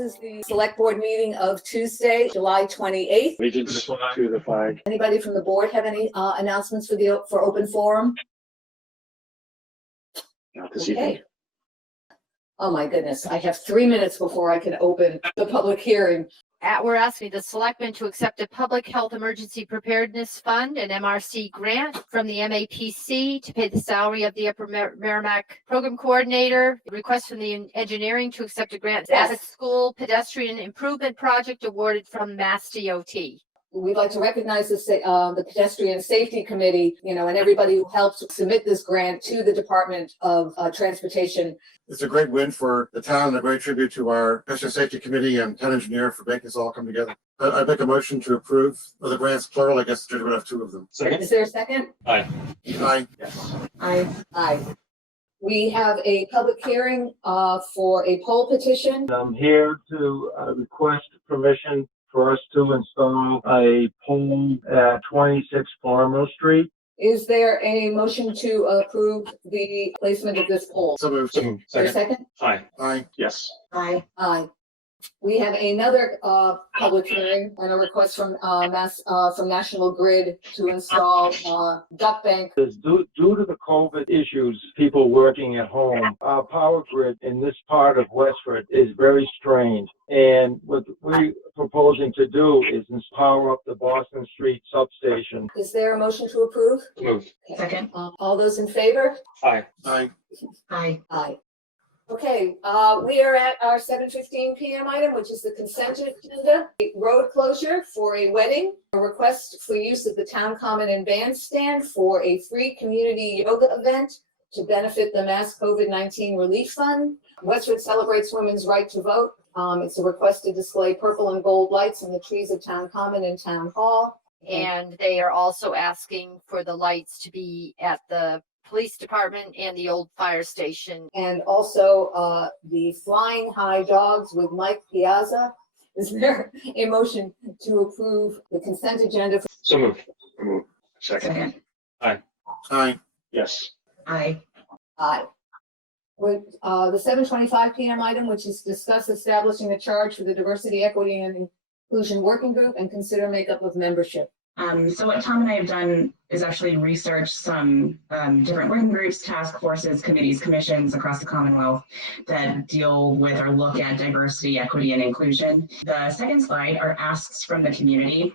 This is the select board meeting of Tuesday, July 28th. Allegiance to the flag. Anybody from the board have any announcements for open forum? Not this evening. Oh my goodness, I have 3 minutes before I can open the public hearing. We're asking the selectmen to accept a Public Health Emergency Preparedness Fund, an MRC grant from the MAPC to pay the salary of the Upper Merrimack Program Coordinator. Request from the engineering to accept a grant at a school pedestrian improvement project awarded from Mass DOT. We'd like to recognize the Pedestrian Safety Committee, and everybody who helped submit this grant to the Department of Transportation. It's a great win for the town and a great tribute to our Pedestrian Safety Committee and town engineer for making this all come together. I make a motion to approve the grants, plural. I guess we're going to have two of them. Second. Is there a second? Aye. Aye. Yes. Aye. We have a public hearing for a poll petition. I'm here to request permission for us to install a pole at 26 Farmer Street. Is there a motion to approve the placement of this poll? So moved. So moved. Is there a Second. second? Aye. Aye. Yes. Aye. We have another public hearing and a request from National Grid to install duct bank. Due to the COVID issues, people working at home, our power grid in this part of Westford is very strained. And what we're proposing to do is power up the Boston Street substation. Is there a motion to approve? So moved. Second. All those in favor? Aye. Aye. Aye. Okay, we are at our 7:15 p.m. item, which is the consent agenda. A road closure for a wedding, a request for use of the town common and bandstand for a free community yoga event to benefit the Mass COVID-19 Relief Fund. Westford celebrates women's right to vote. It's a request to display purple and gold lights in the trees of town common and town hall. And they are also asking for the lights to be at the police department and the old fire station. And also the Flying High Dogs with Mike Piazza. Is there a motion to approve the consent agenda? So moved. So moved. Second. Aye. Aye. Yes. Aye. With the 7:25 p.m. item, which is discuss establishing a charge for the Diversity, Equity, and Inclusion Working Group and consider makeup of membership. So what Tom and I have done is actually research some different working groups, task forces, committees, commissions across the Commonwealth that deal with or look at diversity, equity, and inclusion. The second slide are asks from the community,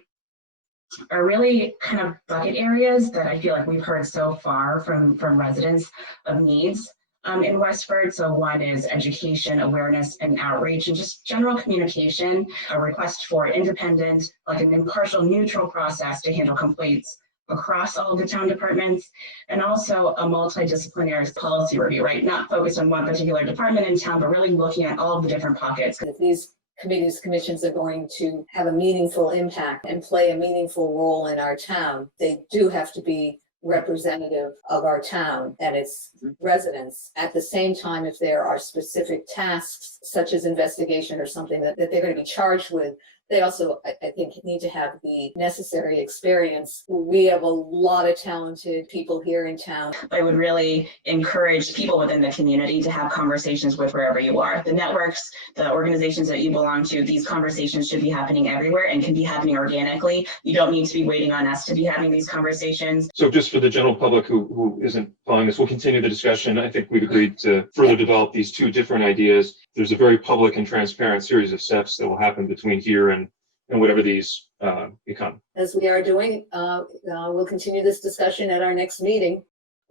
are really kind of bucket areas that I feel like we've heard so far from residents of needs in Westford. So one is education, awareness, and outreach, and just general communication, a request for independent, like an impartial, neutral process to handle complaints across all of the town departments, and also a multidisciplinary policy review, right? Not focused on one particular department in town, but really looking at all of the different pockets. If these committees, commissions are going to have a meaningful impact and play a meaningful role in our town, they do have to be representative of our town and its residents. At the same time, if there are specific tasks such as investigation or something that they're going to be charged with, they also, I think, need to have the necessary experience. We have a lot of talented people here in town. I would really encourage people within the community to have conversations with wherever you are. The networks, the organizations that you belong to, these conversations should be happening everywhere and can be happening organically. You don't need to be waiting on us to be having these conversations. So just for the general public who isn't following this, we'll continue the discussion. I think we've agreed to further develop these two different ideas. There's a very public and transparent series of steps that will happen between here and whatever these become. As we are doing, we'll continue this discussion at our next meeting.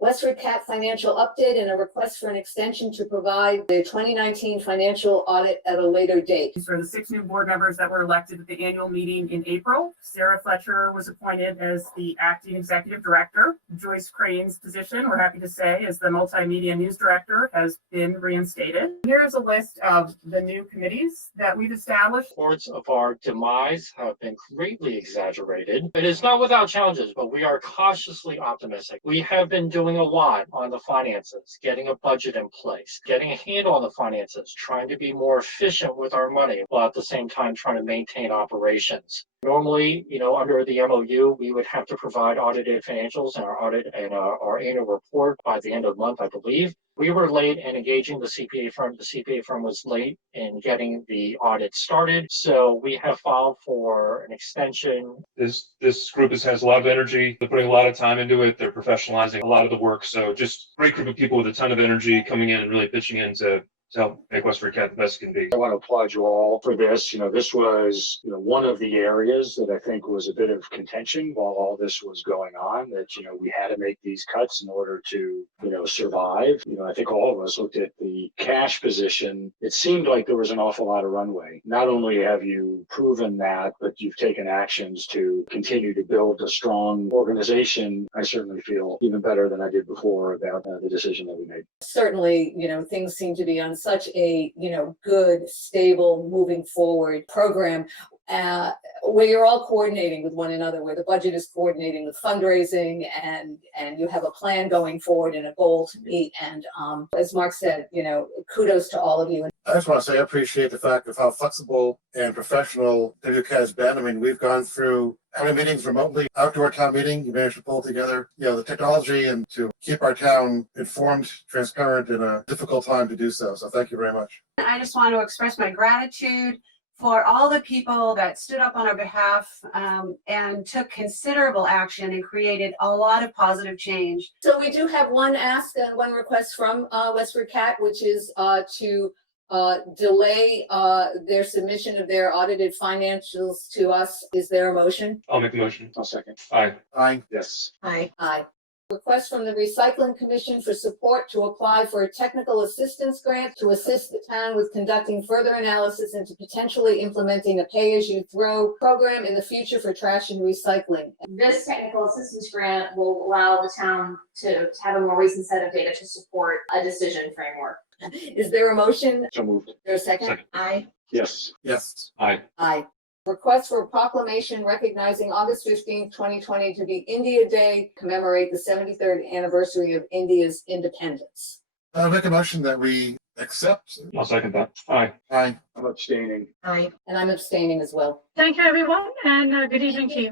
WestfordCAT financial update and a request for an extension to provide the 2019 financial audit at a later date. These are the 6 new board members that were elected at the annual meeting in April. Sarah Fletcher was appointed as the acting executive director. Joyce Crane's position, we're happy to say, as the multimedia news director has been reinstated. Here's a list of the new committees that we've established. Reports of our demise have been greatly exaggerated. It is not without challenges, but we are cautiously optimistic. We have been doing a lot on the finances, getting a budget in place, getting a handle on the finances, trying to be more efficient with our money, while at the same time trying to maintain operations. Normally, under the MOU, we would have to provide audited financials and our audit and our annual report by the end of the month, I believe. We were late in engaging the CPA firm. The CPA firm was late in getting the audit started. So we have filed for an extension. This group has a lot of energy. They're putting a lot of time into it. They're professionalizing a lot of the work. So just great group of people with a ton of energy coming in and really pitching in to help make WestfordCAT the best it can be. I want to applaud you all for this. This was, one of the areas that I think was a bit of contention while all this was going on, that, we had to make these cuts in order to, survive. I think all of us looked at the cash position. It seemed like there was an awful lot of runway. Not only have you proven that, but you've taken actions to continue to build a strong organization. I certainly feel even better than I did before about the decision that we made. Certainly, things seem to be on such a, good, stable, moving forward program where you're all coordinating with one another, where the budget is coordinating with fundraising, and you have a plan going forward and a goal to meet. And as Mark said, kudos to all of you. I just want to say I appreciate the fact of how flexible and professional WCAT has been. I mean, we've gone through having meetings remotely, outdoor town meeting, you managed to pull together, the technology and to keep our town informed, transparent in a difficult time to do so. So thank you very much. I just want to express my gratitude for all the people that stood up on our behalf and took considerable action and created a lot of positive change. So we do have one ask and one request from WestfordCAT, which is to delay their submission of their audited financials to us. Is there a motion? I'll make the motion. I'll second. Aye. Aye. Yes. Aye. Aye. Request from the Recycling Commission for support to apply for a technical assistance grant to assist the town with conducting further analysis into potentially implementing a pay-as-you-throw program in the future for trash and recycling. This technical assistance grant will allow the town to have a more recent set of data to support a decision framework. Is there a motion? So moved. Is there a second? Second. Aye. Yes. Yes. Aye. Aye. Request for a proclamation recognizing August 15th, 2020 to be India Day, commemorate the 73rd anniversary of India's independence. I'll make a motion that we accept. I'll second that. Aye. Aye. I'm abstaining. Aye. And I'm abstaining as well. Thank you, everyone, and good evening to you.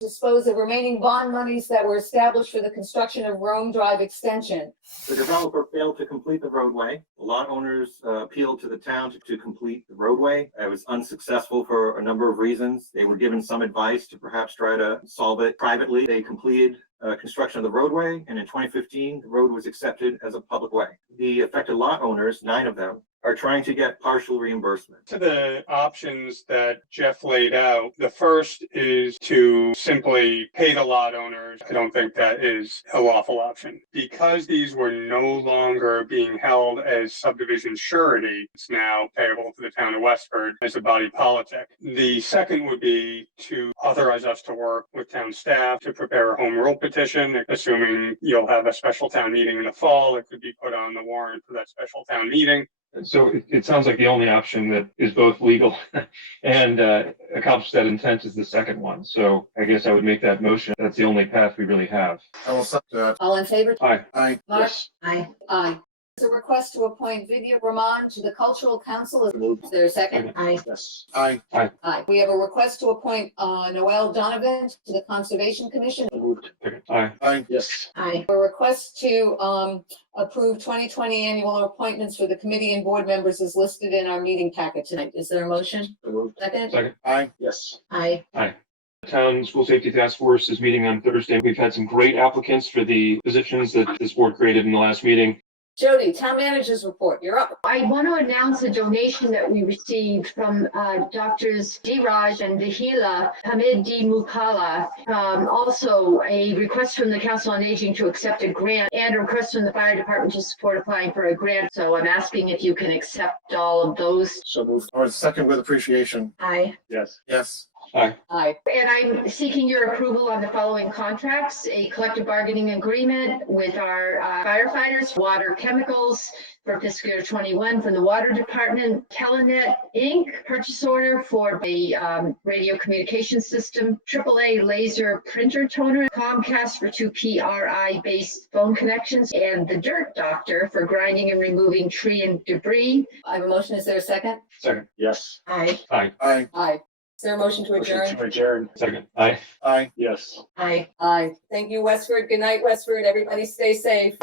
Dispose of remaining bond monies that were established for the construction of Rome Drive Extension. The developer failed to complete the roadway. The lot owners appealed to the town to complete the roadway. It was unsuccessful for a number of reasons. They were given some advice to perhaps try to solve it privately. They completed construction of the roadway, and in 2015, the road was accepted as a public way. The affected lot owners, 9 of them, are trying to get partial reimbursement. To the options that Jeff laid out, the first is to simply pay the lot owners. I don't think that is a lawful option. Because these were no longer being held as subdivision surety, it's now payable to the town of Westford as a body politic. The second would be to authorize us to work with town staff to prepare a home rule petition, assuming you'll have a special town meeting in the fall. It could be put on the warrant for that special town meeting. So it sounds like the only option that is both legal and accomplish that intent is the second one. So I guess I would make that motion. That's the only path we really have. I will second that. All in favor? Aye. Aye. Mark? Yes. Aye. Aye. There's a request to appoint Vidya Raman to the Cultural Council. Is there a second? Aye. Yes. Aye. Aye. We have a request to appoint Noel Donovan to the Conservation Commission. Moved. Aye. Aye. Yes. Aye. A request to approve 2020 annual appointments for the committee and board members is listed in our meeting packet tonight. Is there a motion? Moved. Second? Second. Aye. Yes. Aye. Town School Safety Task Force is meeting on Thursday. We've had some great applicants for the positions that this board created in the last meeting. Jody, town manager's report. You're up. I want to announce a donation that we received from Doctors Diraj and Dihila Hamid D. Mukala. Also, a request from the Council on Aging to accept a grant and a request from the Fire Department to support applying for a grant. So I'm asking if you can accept all of those. So moved. Or second with appreciation. Aye. Yes. Yes. Aye. Aye. And I'm seeking your approval on the following contracts: a collective bargaining agreement with our firefighters, water chemicals for fiscal year 21 from the Water Department, Telenet Inc., purchase order for a radio communication system, AAA laser printer toner, Comcast for 2 PRI-based phone connections, and the Dirt Doctor for grinding and removing tree and debris. I have a motion. Is there a second? Second. Yes. Aye. Aye. Aye. Aye. Is there a motion to Motion adjourn? to adjourn. Second. Aye. Aye. Yes. Aye. Aye. Thank you, Westford. Good night, Westford. Everybody stay safe.